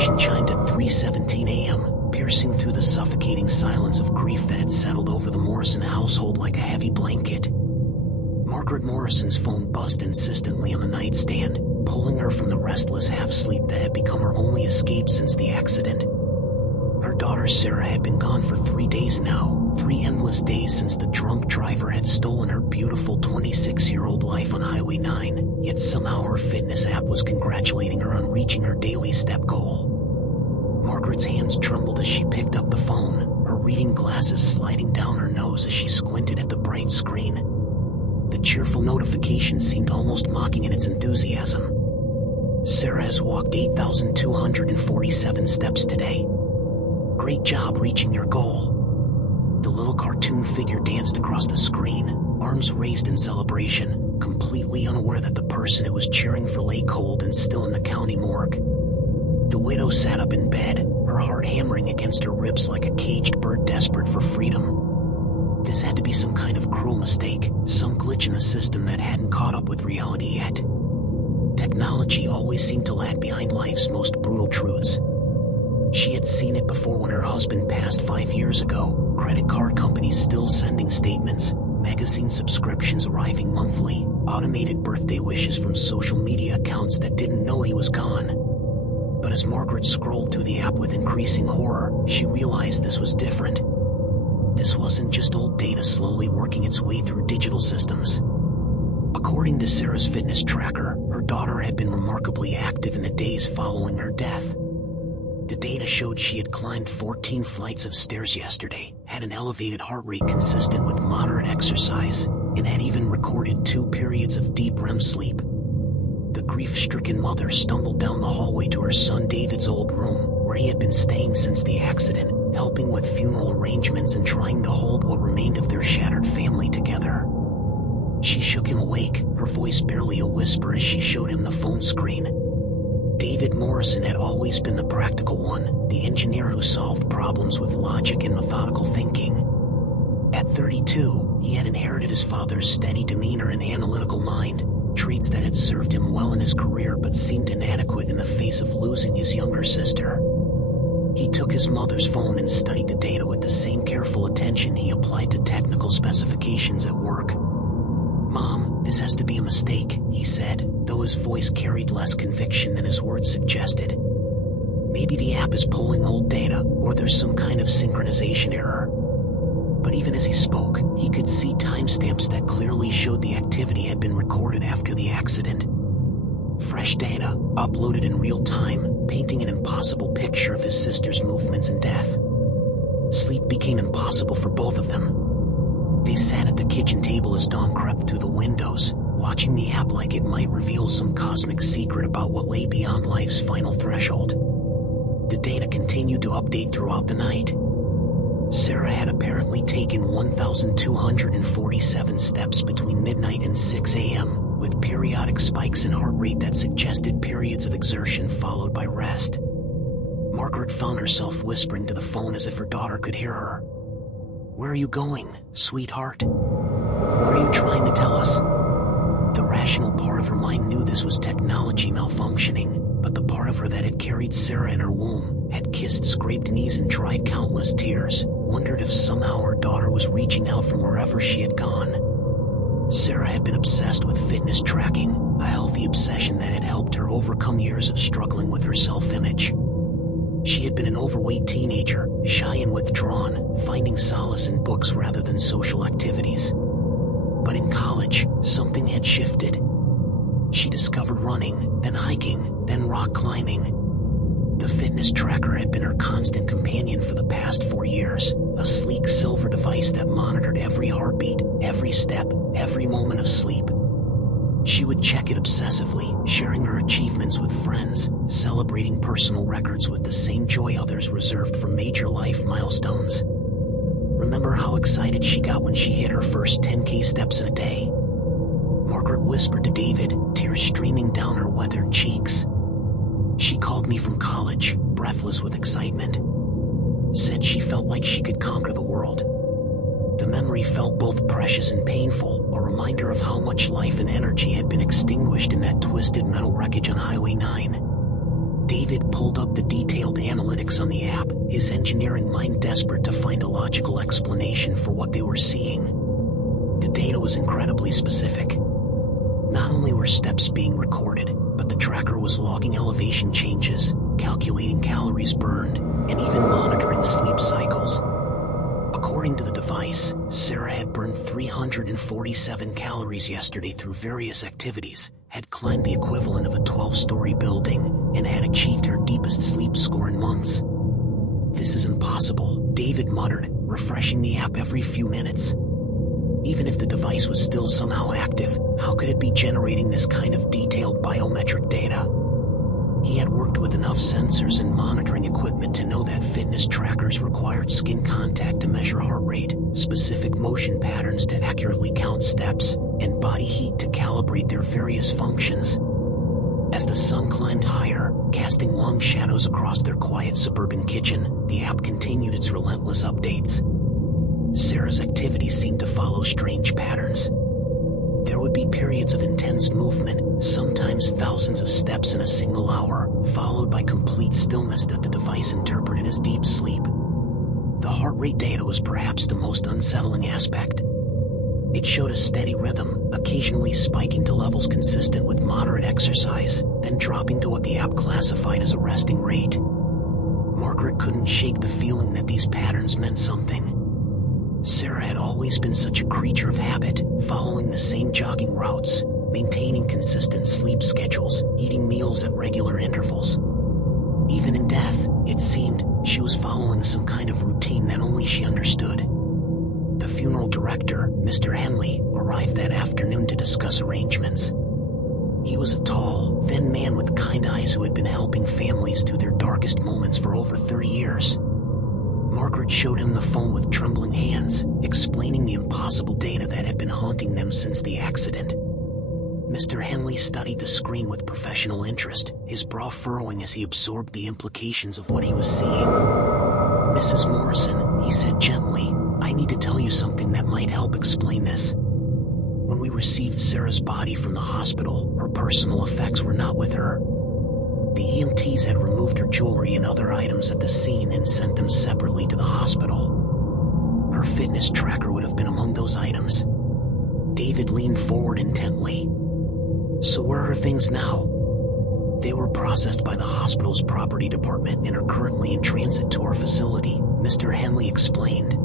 station chimed at 3:17 a.m., piercing through the suffocating silence of grief that had settled over the Morrison household like a heavy blanket. Margaret Morrison's phone buzzed insistently on the nightstand, pulling her from the restless half-sleep that had become her only escape since the accident. Her daughter Sarah had been gone for 3 days now, 3 endless days since the drunk driver had stolen her beautiful 26-year-old life on Highway 9, yet somehow her fitness app was congratulating her on reaching her daily step goal. Margaret's hands trembled as she picked up the phone, her reading glasses sliding down her nose as she squinted at the bright screen. The cheerful notification seemed almost mocking in its enthusiasm. Sarah has walked 8,247 steps today. Great job reaching your goal. The little cartoon figure danced across the screen, arms raised in celebration, completely unaware that the person it was cheering for lay cold and still in the county morgue. The widow sat up in bed, her heart hammering against her ribs like a caged bird desperate for freedom. This had to be some kind of cruel mistake, some glitch in the system that hadn't caught up with reality yet. Technology always seemed to lag behind life's most brutal truths. She had seen it before when her husband passed 5 years ago, credit card companies still sending statements, magazine subscriptions arriving monthly, automated birthday wishes from social media accounts that didn't know he was gone. But as Margaret scrolled through the app with increasing horror, she realized this was different. This wasn't just old data slowly working its way through digital systems. According to Sarah's fitness tracker, her daughter had been remarkably active in the days following her death. The data showed she had climbed 14 flights of stairs yesterday, had an elevated heart rate consistent with moderate exercise, and had even recorded 2 periods of deep REM sleep. The grief-stricken mother stumbled down the hallway to her son David's old room, where he had been staying since the accident, helping with funeral arrangements and trying to hold what remained of their shattered family together. She shook him awake, her voice barely a whisper as she showed him the phone screen. David Morrison had always been the practical one, the engineer who solved problems with logic and methodical thinking. At 32, he had inherited his father's steady demeanor and analytical mind, traits that had served him well in his career but seemed inadequate in the face of losing his younger sister. He took his mother's phone and studied the data with the same careful attention he applied to technical specifications at work. "Mom, this has to be a mistake," he said, though his voice carried less conviction than his words suggested. "Maybe the app is pulling old data, or there's some kind of synchronization error." But even as he spoke, he could see timestamps that clearly showed the activity had been recorded after the accident. Fresh data, uploaded in real time, painting an impossible picture of his sister's movements and death. Sleep became impossible for both of them. They sat at the kitchen table as dawn crept through the windows, watching the app like it might reveal some cosmic secret about what lay beyond life's final threshold. The data continued to update throughout the night. Sarah had apparently taken 1,247 steps between midnight and 6 a.m., with periodic spikes in heart rate that suggested periods of exertion followed by rest. Margaret found herself whispering to the phone as if her daughter could hear her. "Where are you going, sweetheart? What are you trying to tell us?" The rational part of her mind knew this was technology malfunctioning, but the part of her that had carried Sarah in her womb, had kissed scraped knees and dried countless tears, wondered if somehow her daughter was reaching out from wherever she had gone. Sarah had been obsessed with fitness tracking, a healthy obsession that had helped her overcome years of struggling with her self-image. She had been an overweight teenager, shy and withdrawn, finding solace in books rather than social activities. But in college, something had shifted. She discovered running, then hiking, then rock climbing. The fitness tracker had been her constant companion for the past 4 years, a sleek silver device that monitored every heartbeat, every step, every moment of sleep. She would check it obsessively, sharing her achievements with friends, celebrating personal records with the same joy others reserved for major life milestones. Remember how excited she got when she hit her first 10K steps in a day? Margaret whispered to David, tears streaming down her weathered cheeks. "She called me from college, breathless with excitement. Said she felt like she could conquer the world." The memory felt both precious and painful, a reminder of how much life and energy had been extinguished in that twisted metal wreckage on Highway 9. David pulled up the detailed analytics on the app, his engineering mind desperate to find a logical explanation for what they were seeing. The data was incredibly specific. Not only were steps being recorded, but the tracker was logging elevation changes, calculating calories burned, and even monitoring sleep cycles. According to the device, Sarah had burned 347 calories yesterday through various activities, had climbed the equivalent of a 12-story building, and had achieved her deepest sleep score in months. "This is impossible," David muttered, refreshing the app every few minutes. Even if the device was still somehow active, how could it be generating this kind of detailed biometric data? He had worked with enough sensors and monitoring equipment to know that fitness trackers required skin contact to measure heart rate, specific motion patterns to accurately count steps, and body heat to calibrate their various functions. As the sun climbed higher, casting long shadows across their quiet suburban kitchen, the app continued its relentless updates. Sarah's activities seemed to follow strange patterns. There would be periods of intense movement, sometimes thousands of steps in a single hour, followed by complete stillness that the device interpreted as deep sleep. The heart rate data was perhaps the most unsettling aspect. It showed a steady rhythm, occasionally spiking to levels consistent with moderate exercise, then dropping to what the app classified as a resting rate. Margaret couldn't shake the feeling that these patterns meant something. Sarah had always been such a creature of habit, following the same jogging routes, maintaining consistent sleep schedules, eating meals at regular intervals. Even in death, it seemed, she was following some kind of routine that only she understood. The funeral director, Mr. Henley, arrived that afternoon to discuss arrangements. He was a tall, thin man with kind eyes who had been helping families through their darkest moments for over 30 years. Margaret showed him the phone with trembling hands, explaining the impossible data that had been haunting them since the accident. Mr. Henley studied the screen with professional interest, his brow furrowing as he absorbed the implications of what he was seeing. "Mrs. Morrison," he said gently, "I need to tell you something that might help explain this. When we received Sarah's body from the hospital, her personal effects were not with her. The EMTs had removed her jewelry and other items at the scene and sent them separately to the hospital. Her fitness tracker would have been among those items." David leaned forward intently. "So where are her things now?" "They were processed by the hospital's property department and are currently in transit to our facility," Mr. Henley explained.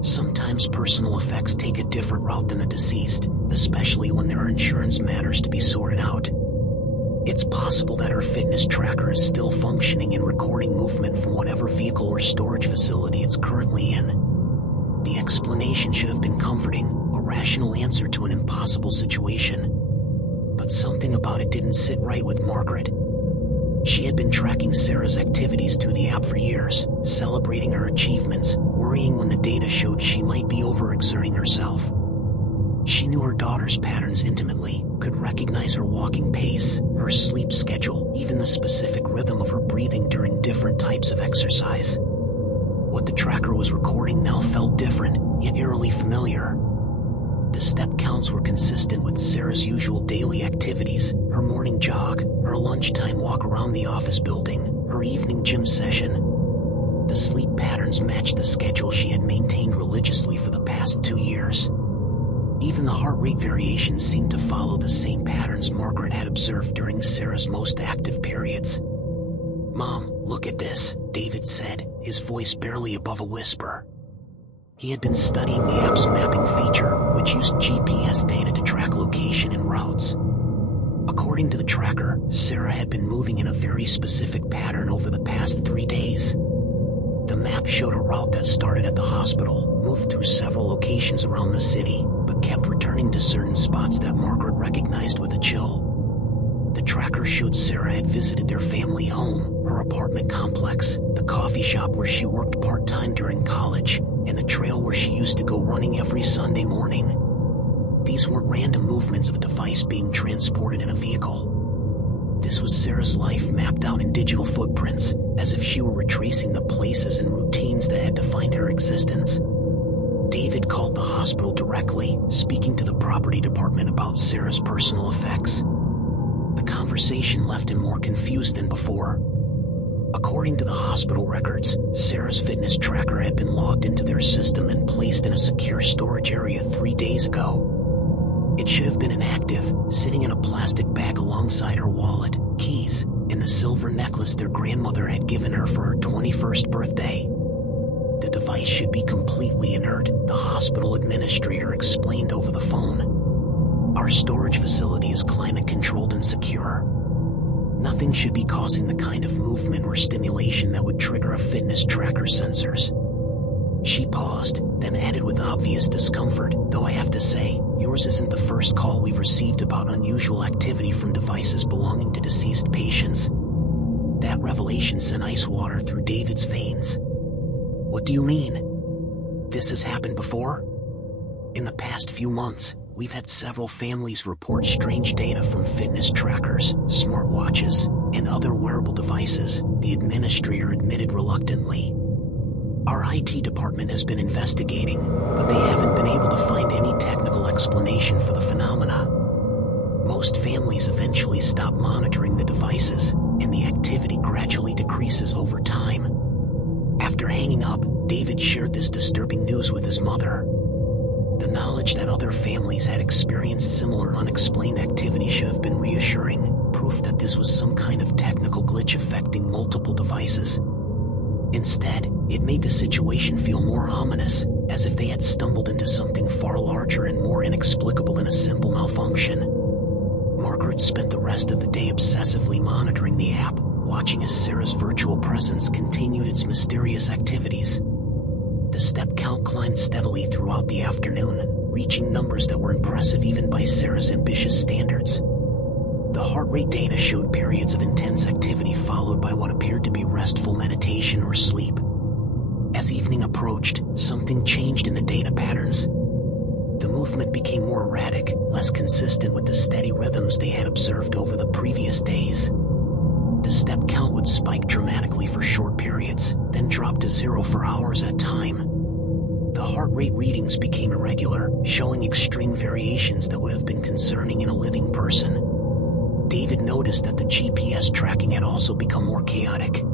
"Sometimes personal effects take a different route than the deceased, especially when there are insurance matters to be sorted out. It's possible that her fitness tracker is still functioning and recording movement from whatever vehicle or storage facility it's currently in." The explanation should have been comforting, a rational answer to an impossible situation. But something about it didn't sit right with Margaret. She had been tracking Sarah's activities through the app for years, celebrating her achievements, worrying when the data showed she might be overexerting herself. She knew her daughter's patterns intimately, could recognize her walking pace, her sleep schedule, even the specific rhythm of her breathing during different types of exercise. What the tracker was recording now felt different, yet eerily familiar. The step counts were consistent with Sarah's usual daily activities, her morning jog, her lunchtime walk around the office building, her evening gym session. The sleep patterns matched the schedule she had maintained religiously for the past 2 years. Even the heart rate variations seemed to follow the same patterns Margaret had observed during Sarah's most active periods. "Mom, look at this," David said, his voice barely above a whisper. He had been studying the app's mapping feature, which used GPS data to track location and routes. According to the tracker, Sarah had been moving in a very specific pattern over the past 3 days. The map showed a route that started at the hospital, moved through several locations around the city, but kept returning to certain spots that Margaret recognized with a chill. The tracker showed Sarah had visited their family home, her apartment complex, the coffee shop where she worked part-time during college, and the trail where she used to go running every Sunday morning. These weren't random movements of a device being transported in a vehicle. This was Sarah's life mapped out in digital footprints, as if she were retracing the places and routines that had defined her existence. David called the hospital directly, speaking to the property department about Sarah's personal effects. The The conversation left him more confused than before. According to the hospital records, Sarah's fitness tracker had been logged into their system and placed in a secure storage area 3 days ago. It should have been inactive, sitting in a plastic bag alongside her wallet, keys, and the silver necklace their grandmother had given her for her 21st birthday. The device should be completely inert, the hospital administrator explained over the phone. Our storage facility is climate controlled and secure. Nothing should be causing the kind of movement or stimulation that would trigger a fitness tracker sensors. She paused, then added with obvious discomfort, though I have to say, yours isn't the first call we've received about unusual activity from devices belonging to deceased patients. That revelation sent ice water through David's veins. What do you mean? This has happened before? In the past few months, we've had several families report strange data from fitness trackers, smartwatches, and other wearable devices, the administrator admitted reluctantly. Our IT department has been investigating, but they haven't been able to find any technical explanation for the phenomena. Most families eventually stop monitoring the devices, and the activity gradually decreases over time. After hanging up, David shared this disturbing news with his mother. The knowledge that other families had experienced similar unexplained activity should have been reassuring, proof that this was some kind of technical glitch affecting multiple devices. Instead, it made the situation feel more ominous, as if they had stumbled into something far larger and more inexplicable than a simple malfunction. Margaret spent the rest of the day obsessively monitoring the app, watching as Sarah's virtual presence continued its mysterious activities. The step count climbed steadily throughout the afternoon, reaching numbers that were impressive even by Sarah's ambitious standards. The heart rate data showed periods of intense activity followed by what appeared to be restful meditation or sleep. As evening approached, something changed in the data patterns. The movement became more erratic, less consistent with the steady rhythms they had observed over the previous days. The step count would spike dramatically for short periods, then drop to 0 for hours at a time. The heart rate readings became irregular, showing extreme variations that would have been concerning in a living person. David noticed that the GPS tracking had also become more chaotic.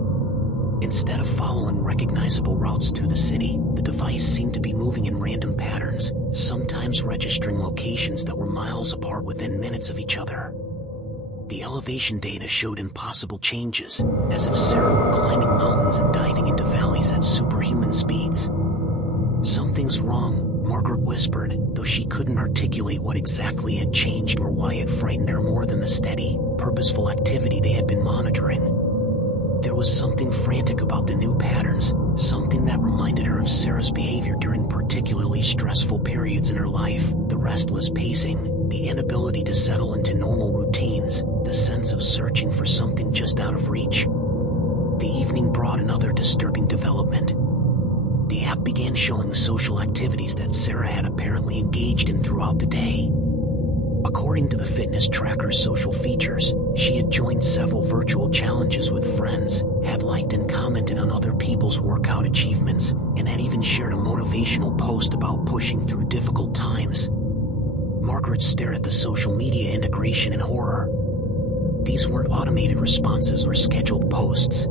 Instead of following recognizable routes through the city, the device seemed to be moving in random patterns, sometimes registering locations that were miles apart within minutes of each other. The elevation data showed impossible changes, as if Sarah were climbing mountains and diving into valleys at superhuman speeds. "Something's wrong," Margaret whispered, though she couldn't articulate what exactly had changed or why it frightened her more than the steady, purposeful activity they had been monitoring. There was something frantic about the new patterns, something that reminded her of Sarah's behavior during particularly stressful periods in her life, the restless pacing, the inability to settle into normal routines, the sense of searching for something just out of reach. The evening brought another disturbing development. The app began showing social activities that Sarah had apparently engaged in throughout the day. According to the fitness tracker's social features, she had joined several virtual challenges with friends, had liked and commented on other people's workout achievements, and had even shared a motivational post about pushing through difficult times. Margaret stared at the social media integration in horror. These weren't automated responses or scheduled posts.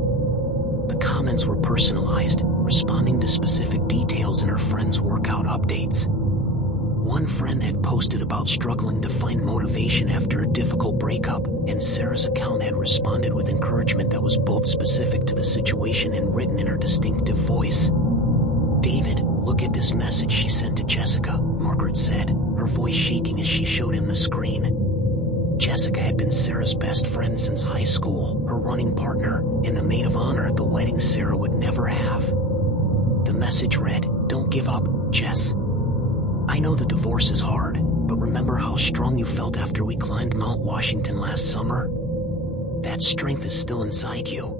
The comments were personalized, responding to specific details in her friends' workout updates. One friend had posted about struggling to find motivation after a difficult breakup, and Sarah's account had responded with encouragement that was both specific to the situation and written in her distinctive voice. "David, look at this message she sent to Jessica," Margaret said, her voice shaking as she showed him the screen. Jessica had been Sarah's best friend since high school, her running partner, and the maid of honor at the wedding Sarah would never have. The message read, "Don't give up, Jess. I know the divorce is hard, but remember how strong you felt after we climbed Mount Washington last summer? That strength is still inside you.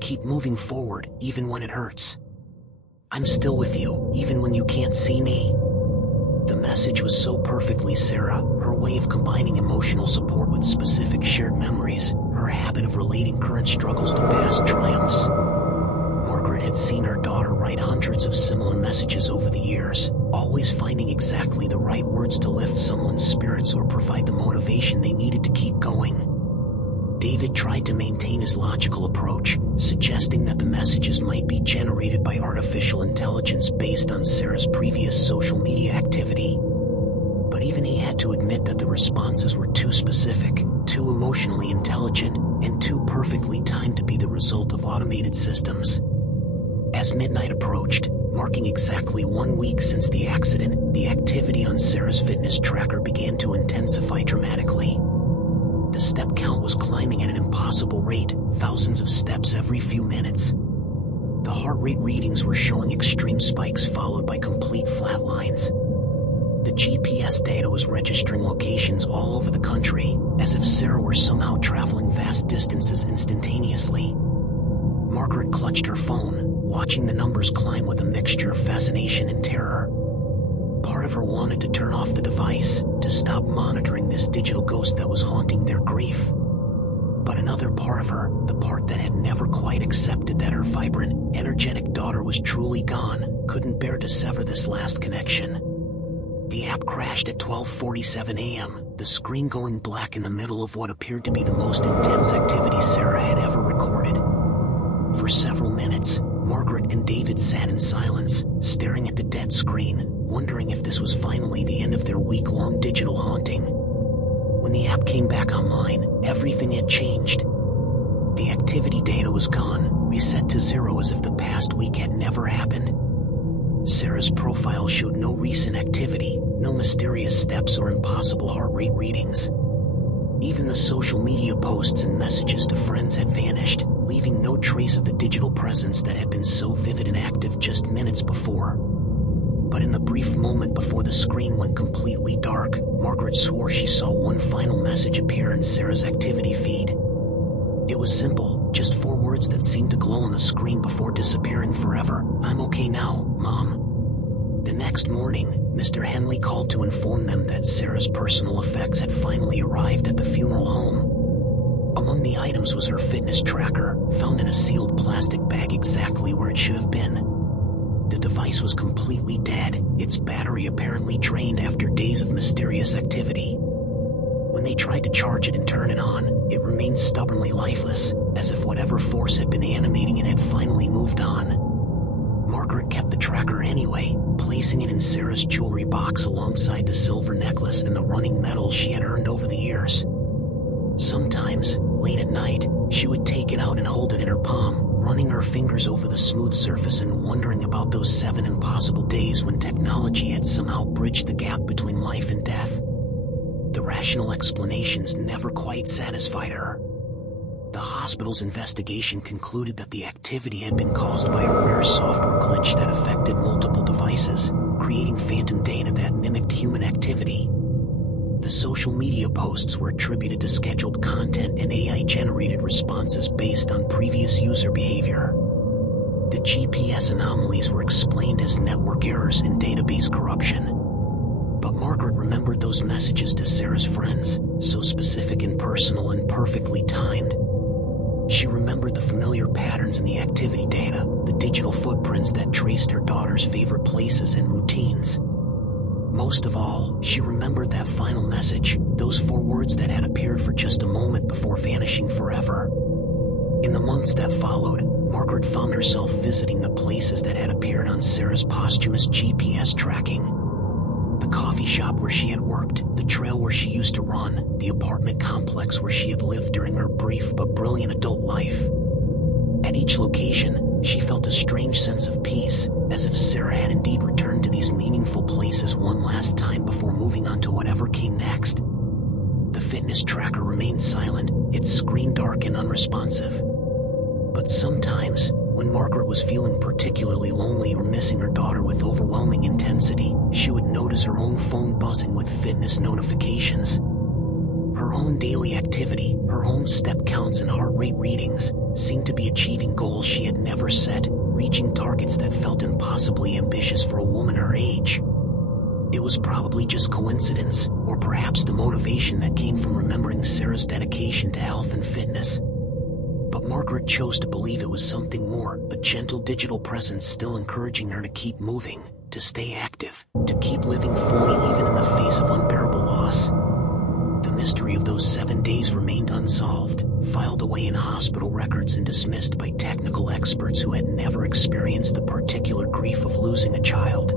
Keep moving forward, even when it hurts. I'm still with you, even when you can't see me." The message was so perfectly Sarah, her way of combining emotional support with specific shared memories, her habit of relating current struggles to past triumphs. Margaret had seen her daughter write hundreds of similar messages over the years, always finding exactly the right words to lift someone's spirits or provide the motivation they needed to keep going. David tried to maintain his logical approach, suggesting that the messages might be generated by artificial intelligence based on Sarah's previous social media activity. But even he had to admit that the responses were too specific, too emotionally intelligent, and too perfectly timed to be the result of automated systems. As midnight approached, marking exactly 1 week since the accident, the activity on Sarah's fitness tracker began to intensify dramatically. The step count was climbing at an impossible rate, thousands of steps every few minutes. The heart rate readings were showing extreme spikes followed by complete flatlines. The GPS data was registering locations all over the country, as if Sarah were somehow traveling vast distances instantaneously. Margaret clutched her phone, watching the numbers climb with a mixture of fascination and terror. Part of her wanted to turn off the device, to stop monitoring this digital ghost that was haunting their grief. But another part of her, the part that had never quite accepted that her vibrant, energetic daughter was truly gone, couldn't bear to sever this last connection. The app crashed at 12:47 a.m., the screen going black in the middle of what appeared to be the most intense activity Sarah had ever recorded. For several minutes, Margaret and David sat in silence, staring at the dead screen, wondering if this was finally the end of their week-long digital haunting. When the app came back online, everything had changed. The activity data was gone, reset to zero as if the past week had never happened. Sarah's profile showed no recent activity, no mysterious steps or impossible heart rate readings. Even the social media posts and messages to friends had vanished, leaving no trace of the digital presence that had been so vivid and active just minutes before. But in the brief moment before the screen went completely dark, Margaret swore she saw one final message appear in Sarah's activity feed. It was simple, just 4 words that seemed to glow on the screen before disappearing forever. "I'm okay now, Mom." The next morning, Mr. Henley called to inform them that Sarah's personal effects had finally arrived at the funeral home. Among the items was her fitness tracker, found in a sealed plastic bag exactly where it should have been. The device was completely dead, its battery apparently drained after days of mysterious activity. When they tried to charge it and turn it on, it remained stubbornly lifeless, as if whatever force had been animating it had finally moved on. Margaret kept the tracker anyway, placing it in Sarah's jewelry box alongside the silver necklace and the running medals she had earned over the years. Sometimes, late at night, she would take it out and hold it in her palm, running her fingers over the smooth surface and wondering about those 7 impossible days when technology had somehow bridged the gap between life and death. The rational explanations never quite satisfied her. The hospital's investigation concluded that the activity had been caused by a rare software glitch that affected multiple devices, creating phantom data that mimicked human activity. The social media posts were attributed to scheduled content and AI-generated responses based on previous user behavior. The GPS anomalies were explained as network errors and database corruption. But Margaret remembered those messages to Sarah's friends, so specific and personal and perfectly timed. She remembered the familiar patterns in the activity data, the digital footprints that traced her daughter's favorite places and routines. Most of all, she remembered that final message, those 4 words that had appeared for just a moment before vanishing forever. In the months that followed, Margaret found herself visiting the places that had appeared on Sarah's posthumous GPS tracking. The coffee shop where she had worked, the trail where she used to run, the apartment complex where she had lived during her brief but brilliant adult life. At each location, she felt a strange sense of peace, as if Sarah had indeed returned to these meaningful places one last time before moving on to whatever came next. The fitness tracker remained silent, its screen dark and unresponsive. But sometimes, when Margaret was feeling particularly lonely or missing her daughter with overwhelming intensity, she would notice her own phone buzzing with fitness notifications. Her own daily activity, her own step counts and heart rate readings, seemed to be achieving goals she had never set, reaching targets that felt impossibly ambitious for a woman her age. It was probably just coincidence, or perhaps the motivation that came from remembering Sarah's dedication to health and fitness. But Margaret chose to believe it was something more, a gentle digital presence still encouraging her to keep moving, to stay active, to keep living fully even in the face of unbearable loss. The mystery of those 7 days remained unsolved, filed away in hospital records and dismissed by technical experts who had never experienced the particular grief of losing a child.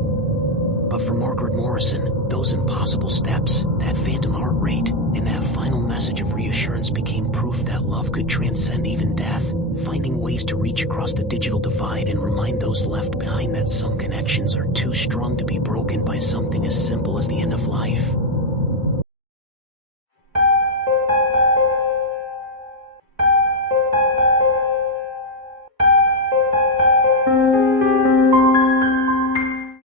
But for Margaret Morrison, those impossible steps, that phantom heart rate, and that final message of reassurance became proof that love could transcend even death, finding ways to reach across the digital divide and remind those left behind that some connections are too strong to be broken by something as simple as the end of life.